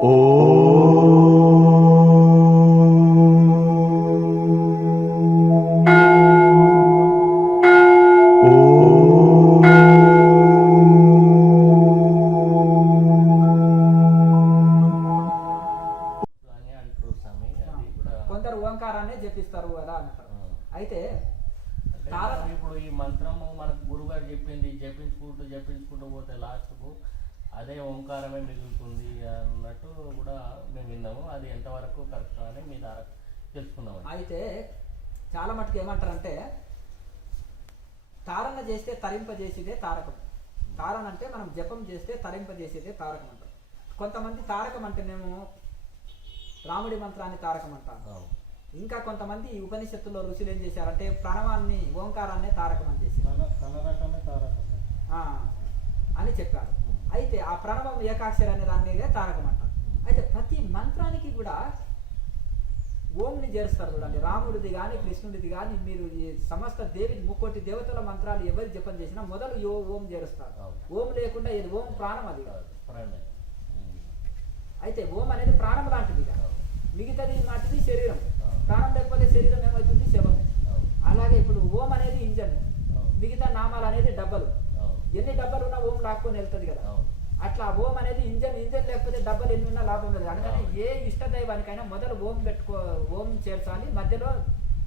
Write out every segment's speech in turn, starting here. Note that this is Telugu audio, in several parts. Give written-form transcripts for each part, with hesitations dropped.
కొందరు ఓంకారాన్ని జపిస్తారు కదా అంటారు. అయితే ఇప్పుడు ఈ మంత్రము మనకు గురుగారు చెప్పింది జపించుకుంటూ పోతే లాస్ట్కు అదే ఓంకారమే మిగులుతుంది అన్నట్టు కూడా మేము విన్నాము. అది ఎంతవరకు కరెక్ట్ అని మీ ద్వారా తెలుసుకున్నాము. అయితే చాలా మటుకు ఏమంటారంటే తారణ చేస్తే తరింపజేసేదే తారకం. తారణ అంటే మనం జపం చేస్తే తరింపజేసేదే తారకం అంటారు. కొంతమంది తారకం అంటేనేమో రాముడి మంత్రాన్ని తారకం అంటారు. ఇంకా కొంతమంది ఈ ఉపనిషత్తుల్లో ఋషులు ఏం చేశారంటే ప్రణవాన్ని ఓంకారాన్ని తారకం అని చేశారు అని చెప్పారు. అయితే ఆ ప్రణవం ఏకాక్షరి అనే దాన్ని తారకం అంటారు. అయితే ప్రతి మంత్రానికి కూడా ఓంని చేరుస్తారు. చూడండి, రాముడిది కానీ కృష్ణుడిది కానీ మీరు ఈ సమస్త దేవి 30 దేవతల మంత్రాలు ఎవరు జపం చేసినా మొదలు ఓం చేరుస్తారు. ఓం లేకుండా ఇది ఓం ప్రాణం అది కాదు. అయితే ఓం అనేది ప్రాణం లాంటిది కాదు. మిగతాది మాటిది శరీరం. ప్రాణం లేకపోతే శరీరం ఏమవుతుంది? శవమే. అలాగే ఇప్పుడు ఓం అనేది ఇంజన్, మిగతా నామాలు అనేది డబ్బలు. ఎన్ని డబ్బలు ఉన్నా ఓం లాక్కొని వెళ్తుంది కదా. అట్లా ఓం అనేది ఇంజన్ లేకపోతే డబ్బలు ఎన్ని ఉన్నా లాభం లేదు. అందుకని ఏ ఇష్ట దైవానికైనా మొదలు ఓం చేర్చాలి, మధ్యలో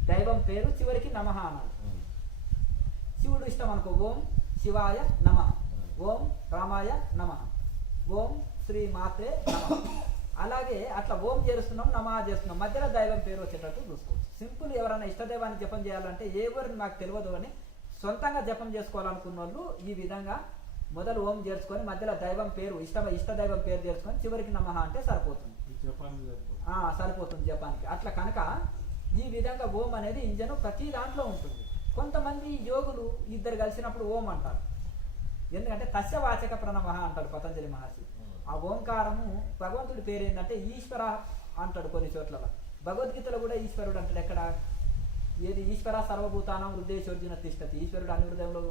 దైవం పేరు, చివరికి నమః అనాలి. శివుడు ఇష్టం అనుకో, ఓం శివాయ నమః, ఓం రామాయ నమః, ఓం శ్రీ మాత్రే నమః. అలాగే అట్లా ఓం చేస్తున్నాం, నమః చేస్తున్నాం, మధ్యలో దైవం పేరు వచ్చేటట్టు చూసుకోవచ్చు. సింపుల్. ఎవరైనా ఇష్టదైవాన్ని జపం చేయాలంటే ఎవరిని నాకు తెలియదు అని సొంతంగా జపం చేసుకోవాలనుకున్న వాళ్ళు ఈ విధంగా మొదలు ఓం చేర్చుకొని మధ్యలో దైవం పేరు ఇష్టదైవం పేరు చేర్చుకొని చివరికి నమః అంటే సరిపోతుంది. సరిపోతుంది జపానికి. అట్లా కనుక ఈ విధంగా ఓం అనేది ఇంజను ప్రతి దాంట్లో ఉంటుంది. కొంతమంది యోగులు ఇద్దరు కలిసినప్పుడు ఓం అంటారు. ఎందుకంటే తస్యవాచక ప్రణమః అంటాడు పతంజలి మహర్షి. ఆ ఓంకారము భగవంతుడి పేరు ఏంటంటే ఈశ్వర అంటాడు కొన్ని చోట్ల. భగవద్గీతలో కూడా ఈశ్వరుడు అంటాడు. ఎక్కడ? ఏది? ఈశ్వర సర్వభూతానం హృదయేషోర్జున తిష్టతి. ఈశ్వరుడు అన్ని హృదయంలో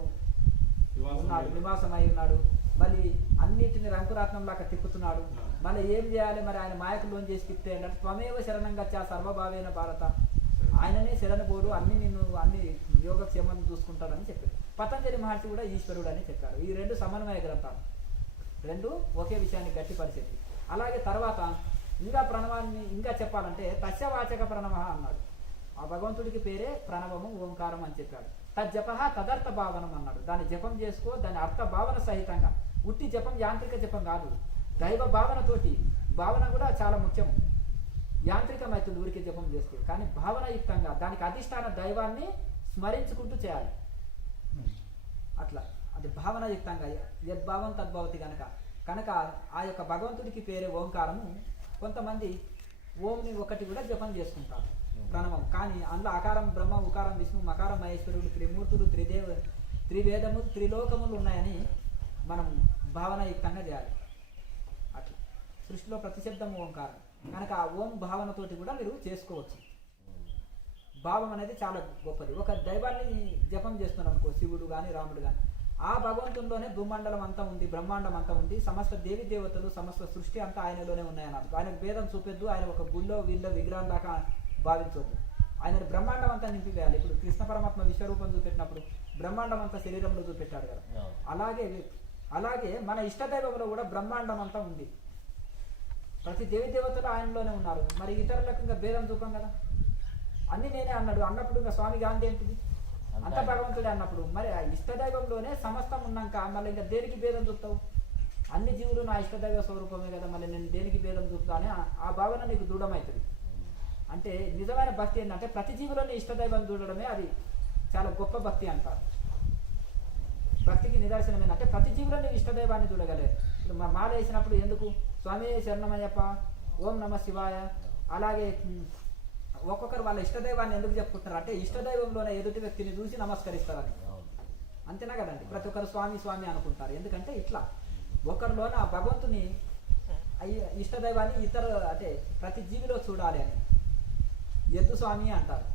ఉన్నాడు, నివాసమై ఉన్నాడు. మళ్ళీ అన్నిటిని రంకురాత్నంలాగా తిప్పుతున్నాడు. మళ్ళీ ఏం చేయాలి? మరి ఆయన మాయకులోని చేసి తిప్పితే అంటే త్వమేవ శరణం గచ్చా సర్వభావేన భారత. ఆయననే శరణపోడు, అన్ని యోగక్షేమాన్ని చూసుకుంటాడని చెప్పారు. పతంజలి మహర్షి కూడా ఈశ్వరుడు అని చెప్పారు. ఈ రెండు సమన్వయ గ్రంథాలు, రెండు ఒకే విషయాన్ని గట్టిపరిచేది. అలాగే తర్వాత ఇంకా ప్రణవాన్ని ఇంకా చెప్పాలంటే తస్యవాచక ప్రణవ అన్నాడు. ఆ భగవంతుడికి పేరే ప్రణవము, ఓంకారం అని చెప్పాడు. తజ్జప తదర్థ భావనం అన్నాడు. దాన్ని జపం చేసుకో, దాని అర్థ భావన సహితంగా. ఉట్టి జపం యాంత్రిక జపం కాదు, దైవ భావనతోటి. భావన కూడా చాలా ముఖ్యము. యాంత్రికమైతుంది ఊరికి జపం చేస్తే, కానీ భావనయుక్తంగా దానికి అధిష్టాన దైవాన్ని స్మరించుకుంటూ చేయాలి. అట్లా అది భావనయుక్తంగా యద్భావం తద్భవతి కనుక ఆ యొక్క భగవంతుడికి పేరే ఓంకారము. కొంతమంది ఓంని ఒకటి కూడా జపం చేసుకుంటారు, ప్రణవం. కానీ అందులో అకారం బ్రహ్మ, ఉకారం విష్ణు, మకారం మహేశ్వరుడు, త్రిమూర్తులు, త్రివేదములు, త్రిలోకములు ఉన్నాయని మనం భావనయుక్తంగా చేయాలి. అట్లా సృష్టిలో ప్రతిశబ్దం ఓంకారం కనుక ఆ ఓం భావనతోటి కూడా మీరు చేసుకోవచ్చు. భావం అనేది చాలా గొప్పది. ఒక దైవాన్ని జపం చేస్తున్నాం అనుకో, శివుడు కానీ రాముడు కానీ, ఆ భగవంతుల్లోనే భూమండలం అంతా ఉంది, బ్రహ్మాండం అంతా ఉంది, సమస్త దేవి దేవతలు, సమస్త సృష్టి అంతా ఆయనలోనే ఉన్నాయన్నారు. ఆయనకు భేదం చూపెద్దు, ఆయన ఒక గుళ్ళో వీళ్ళ విగ్రహం దాకా భావించవద్దు. ఆయన బ్రహ్మాండం అంతా నింపివేయాలి. ఇప్పుడు కృష్ణ పరమాత్మ విశ్వరూపం చూపెట్టినప్పుడు బ్రహ్మాండం అంతా శరీరంలో చూపెట్టాడు కదా. అలాగే మన ఇష్టదైవంలో కూడా బ్రహ్మాండం అంతా ఉంది. ప్రతి దేవి దేవతలు ఆయనలోనే ఉన్నారు. మరి ఇతరులకు ఇంకా భేదం చూపం కదా. అన్ని నేనే అన్నప్పుడు ఇంకా స్వామి గాంధీ ఏంటిది? అంత భగవంతుడే అన్నప్పుడు మరి ఆ ఇష్టదైవంలోనే సమస్తం ఉన్నాక మళ్ళీ ఇంకా దేనికి భేదం చూపుతావు? అన్ని జీవులు నా ఇష్టదైవ స్వరూపమే కదా, మళ్ళీ నేను దేనికి భేదం చూపుతా అని ఆ భావన నీకు దృఢమవుతుంది. అంటే నిజమైన భక్తి ఏంటంటే ప్రతి జీవులోని ఇష్టదైవం చూడడమే అది చాలా గొప్ప భక్తి అంటారు. భక్తికి నిదర్శనం ఏంటంటే ప్రతి జీవులోని ఇష్టదైవాన్ని చూడగలే. ఇప్పుడు మాల వేసినప్పుడు ఎందుకు స్వామి శరణమయ్యప్ప, ఓం నమ శివాయ, అలాగే ఒక్కొక్కరు వాళ్ళ ఇష్టదైవాన్ని ఎందుకు చెప్పుకుంటారు అంటే ఇష్టదైవంలోనే ఎదుటి వ్యక్తిని చూసి నమస్కరిస్తారని. అంతేనా కదండి? ప్రతి ఒక్కరు స్వామి స్వామి అనుకుంటారు. ఎందుకంటే ఇట్లా ఒకరిలోన ఆ భగవంతుని ఇష్టదైవాన్ని ఇతర అంటే ప్రతి జీవిలో చూడాలి అని. ఎద్దు స్వామి అంటారు.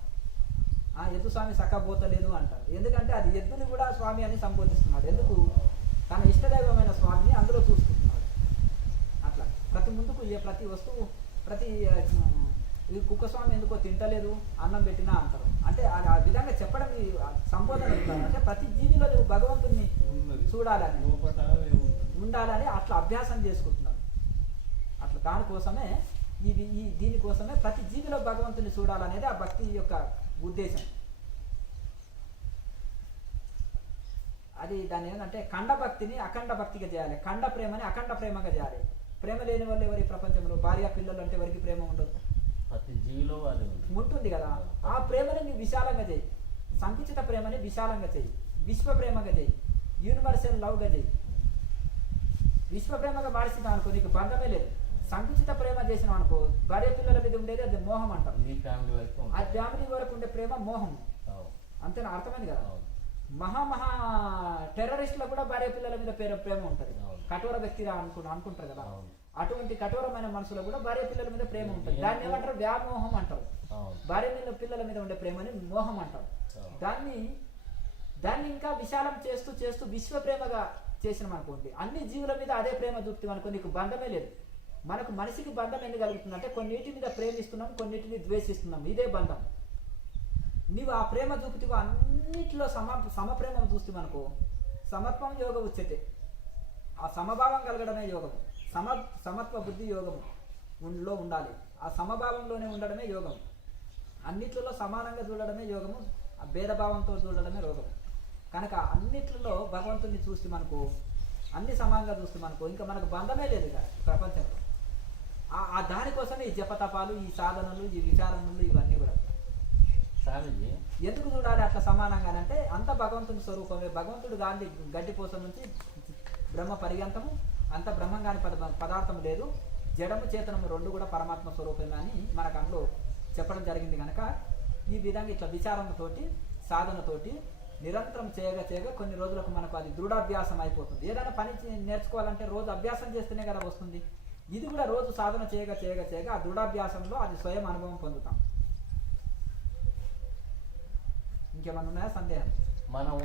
ఎద్దు స్వామి సక్కబోతలేదు అంటారు. ఎందుకంటే అది ఎద్దుని కూడా స్వామి అని సంబోధిస్తున్నాడు. ఎందుకు? తన ఇష్టదైవమైన స్వామిని అందులో చూసుకుంటున్నాడు. అట్లా ప్రతి ప్రతి ముందుకు ప్రతి వస్తువు ప్రతి ఈ కుక్కస్వామి ఎందుకో తింటలేదు అన్నం పెట్టినా అంటారు. అంటే ఆ విధంగా చెప్పడం ఈ సంబోధన చెప్తారు. అంటే ప్రతి జీవిలో నువ్వు భగవంతుని చూడాలని ఉండాలని అట్లా అభ్యాసం చేసుకుంటున్నారు. అట్లా దానికోసమే దీనికోసమే ప్రతి జీవిలో భగవంతుని చూడాలనేది ఆ భక్తి యొక్క ఉద్దేశం. అది దాన్ని ఏంటంటే ఖండ భక్తిని అఖండ భక్తిగా చేయాలి, ఖండ ప్రేమని అఖండ ప్రేమగా చేయాలి. ప్రేమ లేని వాళ్ళు ఎవరి ప్రపంచంలో భార్య పిల్లలు అంటే ఎవరికి ప్రేమ ఉండదు, ప్రతి జీవిలో అది ఉంటుంది కదా. ఆ ప్రేమని నువ్వు విశాలంగా చేయి, సంకుచిత ప్రేమని విశాలంగా చేయి, విశ్వ ప్రేమగా చేయి, యూనివర్సల్ లవ్గా చేయి. విశ్వ ప్రేమగా మార్చింది అనుకో నీకు బంధమే లేదు. సంకుచిత ప్రేమ చేసినాం అనుకో భార్య పిల్లల మీద ఉండేది అది మోహం అంటారు. ఆ ఫ్యామిలీ వరకు ఉండే ప్రేమ మోహం, అంతేనా? అర్థమైంది కదా. మహా టెర్రరిస్టులకు కూడా భార్య పిల్లల మీద ప్రేమ ఉంటుంది, కఠోర వ్యక్తిగా అనుకుంటారు కదా. అటువంటి కఠోరమైన మనసులో కూడా భార్య పిల్లల మీద ప్రేమ ఉంటుంది. దాన్ని ఏమంటారు? వ్యామోహం అంటారు. భార్య మీద పిల్లల మీద ఉండే ప్రేమని మోహం అంటారు. దాన్ని ఇంకా విశాలం చేస్తూ చేస్తూ విశ్వ ప్రేమగా చేసినాం అనుకోండి, అన్ని జీవుల మీద అదే ప్రేమ చూపుతాం అనుకో నీకు బంధమే లేదు. మనకు మనిషికి బంధం ఎందుకు కలుగుతుందంటే కొన్నిటి మీద ప్రేమిస్తున్నాం, కొన్నిటిని ద్వేషిస్తున్నాం, ఇదే బంధం. నీవు ఆ ప్రేమ చూపుతూ అన్నిటిలో సమప్రేమ చూస్తామనుకో సమత్వం యోగం ఉచ్యతే. ఆ సమభావం కలగడమే యోగం. సమత్వ బుద్ధి యోగములో ఉండాలి. ఆ సమభావంలోనే ఉండడమే యోగం. అన్నిట్లలో సమానంగా చూడడమే యోగము, ఆ భేదభావంతో చూడడమే రోగం. కనుక అన్నిట్లలో భగవంతుడిని చూస్తే మనకు అన్ని సమానంగా చూస్తే మనకు ఇంకా మనకు బంధమే లేదు ఇక ప్రపంచంలో. ఆ దానికోసమే ఈ జపతపాలు, ఈ సాధనలు, ఈ విచారణలు ఇవన్నీ కూడా. ఎందుకు చూడాలి అట్లా సమానంగానంటే అంత భగవంతుని స్వరూపమే. భగవంతుడు గాంధీ గడ్డిపోసం నుంచి బ్రహ్మ పర్యంతము అంత బ్రహ్మం కాని పదార్థం లేదు. జడము చేతనము రెండు కూడా పరమాత్మ స్వరూపమే అని మనకు అందులో చెప్పడం జరిగింది. కనుక ఈ విధంగా ఇట్లా విచారణతోటి సాధనతోటి నిరంతరం చేయగా కొన్ని రోజులకు మనకు అది దృఢాభ్యాసం అయిపోతుంది. ఏదైనా పని నేర్చుకోవాలంటే రోజు అభ్యాసం చేస్తేనే కదా వస్తుంది. ఇది కూడా రోజు సాధన చేయగా ఆ దృఢాభ్యాసంలో అది స్వయం అనుభవం పొందుతాం. ఇంకేమన్నా ఉన్నాయా సందేహం? మనము